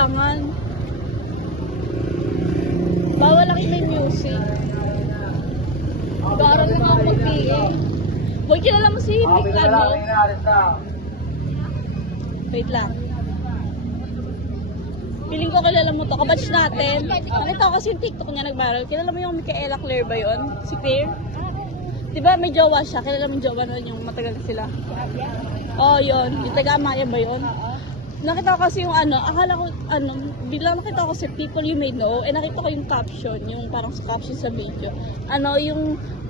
kailangan. Bawal lang may music. Nag-aaral lang ako mag-PA. Boy, kilala mo si Big Lano? Wait lang. Piling ko kilala mo to. Kabatch natin. Nakita ko kasi yung TikTok niya nag-viral. Kilala mo yung Micaela Claire ba yun? Si Claire? Diba may jowa siya? Kilala mo yung jowa nun yung matagal na sila? Oo, yun. Yung taga-Amaya ba yun? Nakita ko kasi yung akala ko, biglang nakita ko si People You May Know, nakita ko yung caption, yung parang sa caption sa video.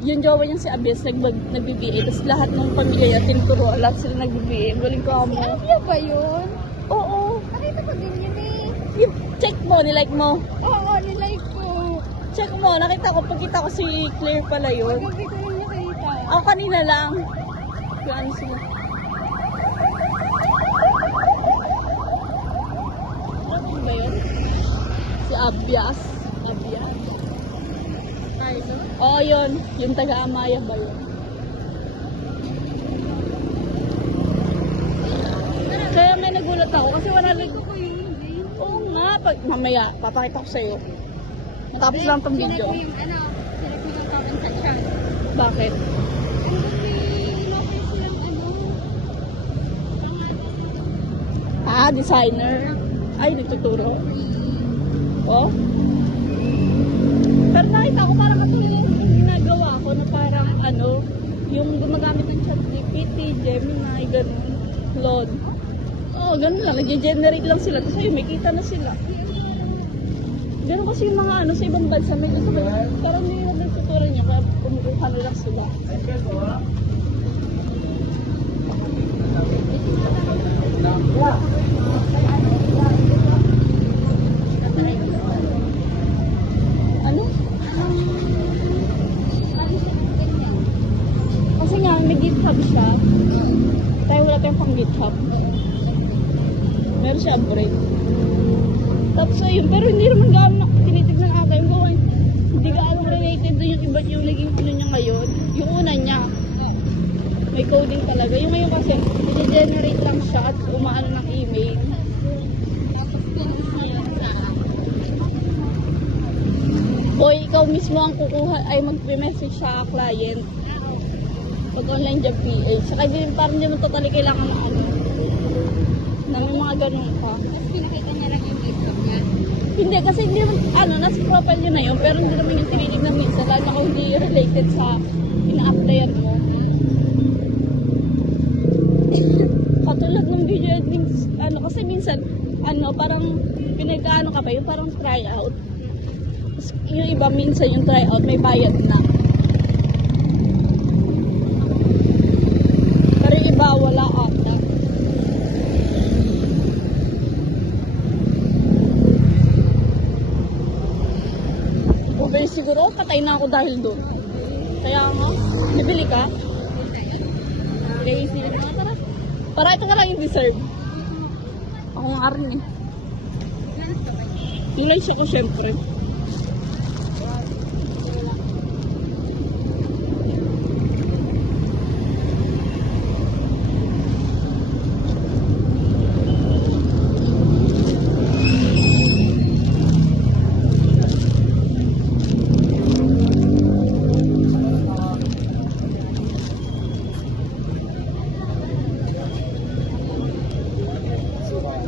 Yung jowa niya si Abyss, nag-BBA, tapos lahat ng pamilya niya, tinuturo, lahat sila nag-BBA. Galing ko mo. Si Abia ba yun? Oo. Nakita ko din yun eh. Check mo, nilike mo. Oo, nilike ko. Check mo, pagkita ko si Claire pala yun. Gabi ko yung nakita. Ako kanina lang. Yung ano sila. Ano ba yun? Si Abyas. Abyas. Oo, yun. Yung taga-Amaya ba yun? Kaya may nagulat ako kasi wala lang. Oo nga. Mamaya, papakita ko sa'yo. Natapos lang itong video. Sinag mo yung comment section. Bakit? Designer. Ay, nagtuturo. Oh? Pero nakita ko parang katulad yung ginagawa ko na parang yung gumagamit ng ChatGPT, Gemini, ganun. Claude. Oo, ganun lang. Nag-generate lang sila. Tapos ayun, may kita na sila. Ganun kasi yung mga sa ibang bansa, may gusto ko. Parang hindi yung nagtuturo niya, kaya kumukuha na lang sila. Ano? Kasi nga, may GitHub siya. Tayo wala tayong pang GitHub. Meron siya upgrade. Tapos ayun, pero hindi naman gano'n tinitignan ata yung gawin. Hindi gano'n related doon yung iba yung naging niya ngayon. Yung una niya, may coding talaga. Yung ngayon kasi, i-generate lang siya at umaano ng email. Boy, ikaw mismo ang kukuha, ay mag-message sa client. Pag online job PA. Saka din parang hindi mo totally kailangan na may mga ganun pa. Tapos pinakita niya lang yung TikTok niya. Hindi, kasi hindi naman, nasa profile yun na yun, pero hindi naman yung tinitignan minsan, lalo na kung hindi related sa ina-applyan mo. Katulad ng video editing, kasi minsan, parang pinagkaano ka pa, yung parang tryout. Yung iba minsan yung tryout, may bayad na. Pero yung iba, wala ata. Okay, siguro patay na ako dahil doon. Kaya nga, nabili ka? Crazy na nga, tara. Para ito ka lang yung deserve. Ako nga rin eh. Yung lights ako syempre.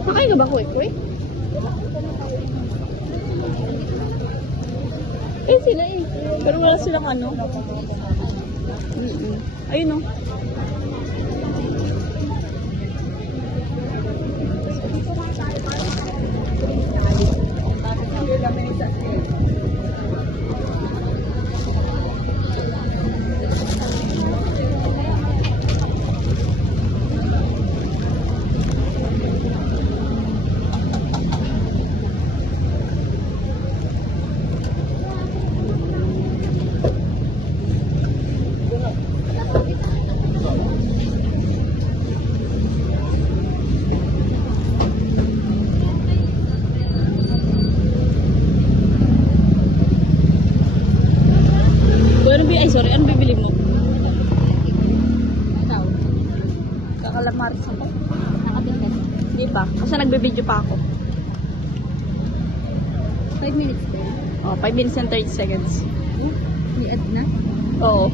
Nakain ka ba, Kwek? Sila eh. Pero wala silang Ayun o. Sorry, ano bibili mo? Ikaw. Kakalamaris ako. Nakabigyan. Hindi pa, kasi nagbe-video pa ako. 5 minutes din. Oh, 5 minutes and 30 seconds. May ad na. Oo.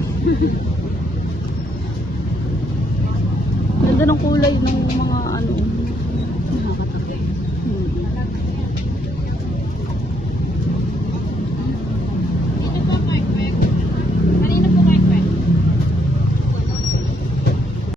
Ganda ng kulay ng mga ano.